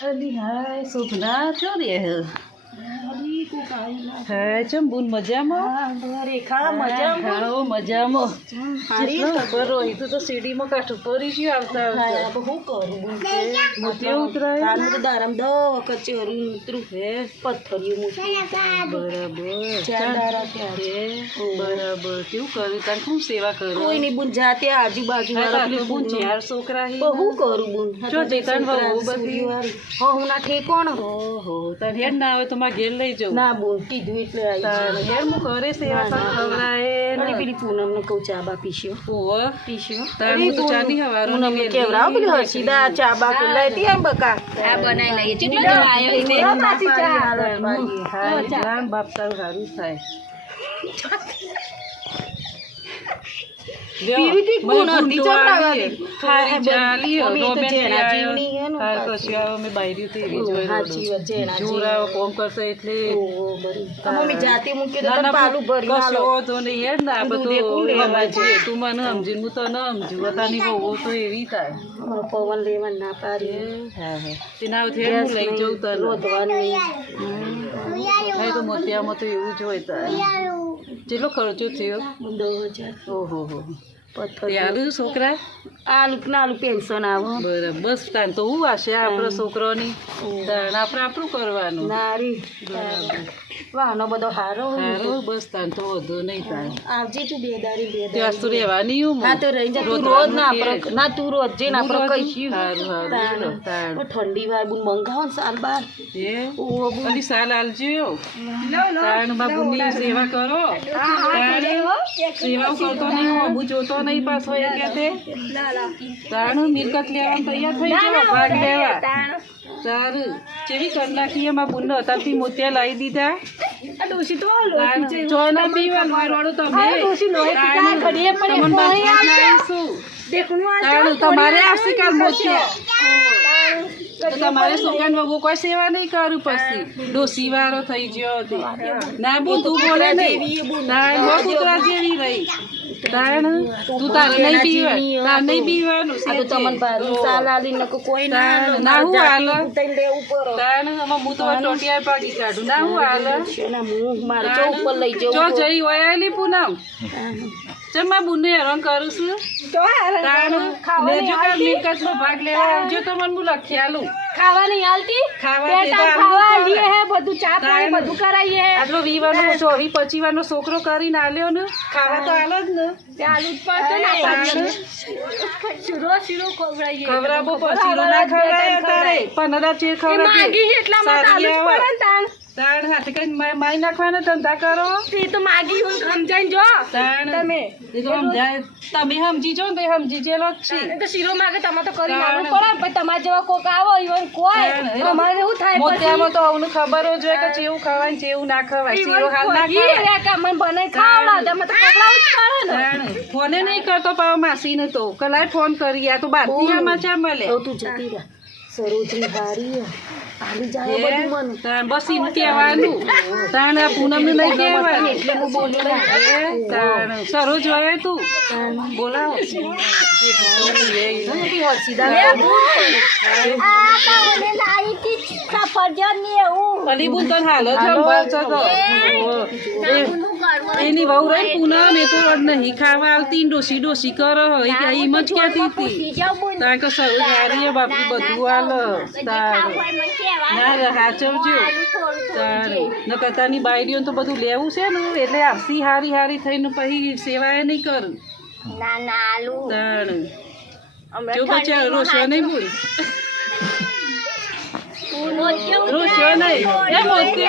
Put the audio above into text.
અલી હાય સુભના છો રે હે ચમ બુન મજામાં રેખા મજામાં હા મજામાં હારી ખબર હોય તો સીડીમાં કાઠું પડી ગયું આવતા હું કરું મોતી ઉતરાય કાનું તો દારામ દ કચેરી ઉતરું હે પથ્થરિયું મૂકી બરાબર ચાર દારા ત્યાં બરાબર કેવું કર્યું તાર શું સેવા કરો કોઈ નહીં બુન જાતે આજુબાજુ વાળા બુન ચાર છોકરા હું કરું બુન જો ચેતન બહુ બધી હો હું ના ઠેકોણ ઓહો તાર હેડ ના આવે તો મારે ઘેર લઈ જાઉં ના બોલ કીધું એટલે આવી તાર હેડ હું કરે સેવા તાર ખવડાય અને પેલી પૂનમ ને કહું ચા બા પીસ્યો ઓહ પીસ્યો તાર હું તો ચાની હવારો પૂનમ ને કેવરાવ પેલી હસીદા ચા બા કે લઈ આમ બકા આ બનાવી લઈએ કેટલો જવા આવ્યો એને હા જાન બાપ તારું સારું થાય પીવીતી કોણ હતી ચમડાવાતી થોડી ચાલી અમે તો રોબેન જેના જીવની હે ને હાલ કશી આવે મેં બાયરી તે એવી જોઈ સાચી વાત જેના જોરાવ કોમ કરશે એટલે મમ્મી જાતે મૂકી દે તને પાલું ભરી કશો આલો તો નહીં હેડ ના બધું સમજીએ તું મને સમજીને હું તો ન સમજુ બધાની બહુ તો એવી થાય પવન લેવા ના પાડી હા હા તેના આવતી હું લઈ જાઉં તને રોધવાની નહીં તો મોતિયામાં તો એવું જ હોય તાર કેટલો ખર્ચો થયો 2000 ઓહો હો પથ્થર આલુ છોકરા આલુ પેન્શન આવે બરાબર બસ તાન તો હું આશે આપણા છોકરાની તાન આપણે આપણું કરવાનું નારી વાહનો બધો હારો સારું બસ તાન તો વધુ નહીં તાન આવજે તું બેદારી ત્યાં તો રહેવાની હું હા તો રહી જા તું રોજ ના આપણે ના તું રોજ જઈને આપણે કહીશું સારું તાન ઠંડી વાર બુન મંગાવો ને સાલ બાર એ અલી સાલ આલજો તાન બાબુની સેવા કરો તાન સેવા કરતો નહીં હું જોતો નહીં પાછો એ કે તે તાન મિલકત લેવા તૈયાર થઈ જાવ ભાગ લેવા સારું કેવી કરી નાખી એમાં બુન અત્યારથી મોતિયા લાવી દીધા ચોના પીવાનું વાળો તમે તમારે આવશે મોતિયા તમારે છોકરાને બહુ કોઈ સેવા નહીં કરું પછી ડોસી વાળો થઈ ગયો ના બુ તું બોલે નહીં કૂતરા જેવી રહી તું તારે નહીં પીવાનું તાર નહીં પીવાનું કોઈ ના હું હાલ હું તો ટોટિયા પાડી કાઢું ના હું હાલ મારે ચો ઉપર લઈ જવું જો જઈ વયાલી પૂનમ ચમા બુને હેરાન કરું છું ભાગ લેવા આવજો તો મને હું લખી આલું ખાવાની હાલતી બધું ચા પાણી બધું કરાવીએ આટલો 20 વાનો 24-25 વાનો છોકરો કરીને આલ્યો ને ખાવા તો આલો જ ને આલુ જ પડતો શીરો ખવડાવીએ ખવડાવો પછી ના ખવડાય તારે 15 ચેર ખવડાવી એટલા માટે આલુ જ પડે ને તાણ હાથે કઈ માઈ નાખવાના ધંધા કરો તે તો માગી હું સમજાઈને જો તાણ તમે એ તો સમજાય તમે સમજી જો ને સમજી જેલો જ છે તો શીરો માગે તમે તો કરી નાખવું પડે પણ તમારા જેવા કોક આવો ઈવન કોઈ અમારે એવું થાય મોતિયામાં તો આવનું ખબર જ હોય કે ચેવું ખવાય ને ચેવું ના ખવાય શીરો હાલ ના ખવાય મને બને ખાવડા તમે તો ખવડાવવું જ પડે ને ફોને નહીં કરતો પાવ માસીને તો કલાય ફોન કરી આ તો બારથી સમાચાર મળે તું જતી રહે સરોજની હારી આવી જાય બધું મને બસ એમ કહેવાનું તાણ આ પૂનમને નહીં કહેવાનું એટલે હું બોલું તાણ સરોજ વળે તું બોલાવો અલી બુન તને હાલ જ એની વહુ રહી પૂનમ એ તો નહીં ખાવા આવતી ડોસી કરો એમ જ કહેતી હતી તાણ કે સરોજ હારી બાપુ બધું હાલ ના હાચવજો ન કરતાની બાયડીઓ તો બધું લેવું છે ને એટલે આપસી હારી થઈને પછી સેવાએ નહીં કરું તાણ જો પછી રોશો નહીં બોલ રોશો નહીં એ મોતી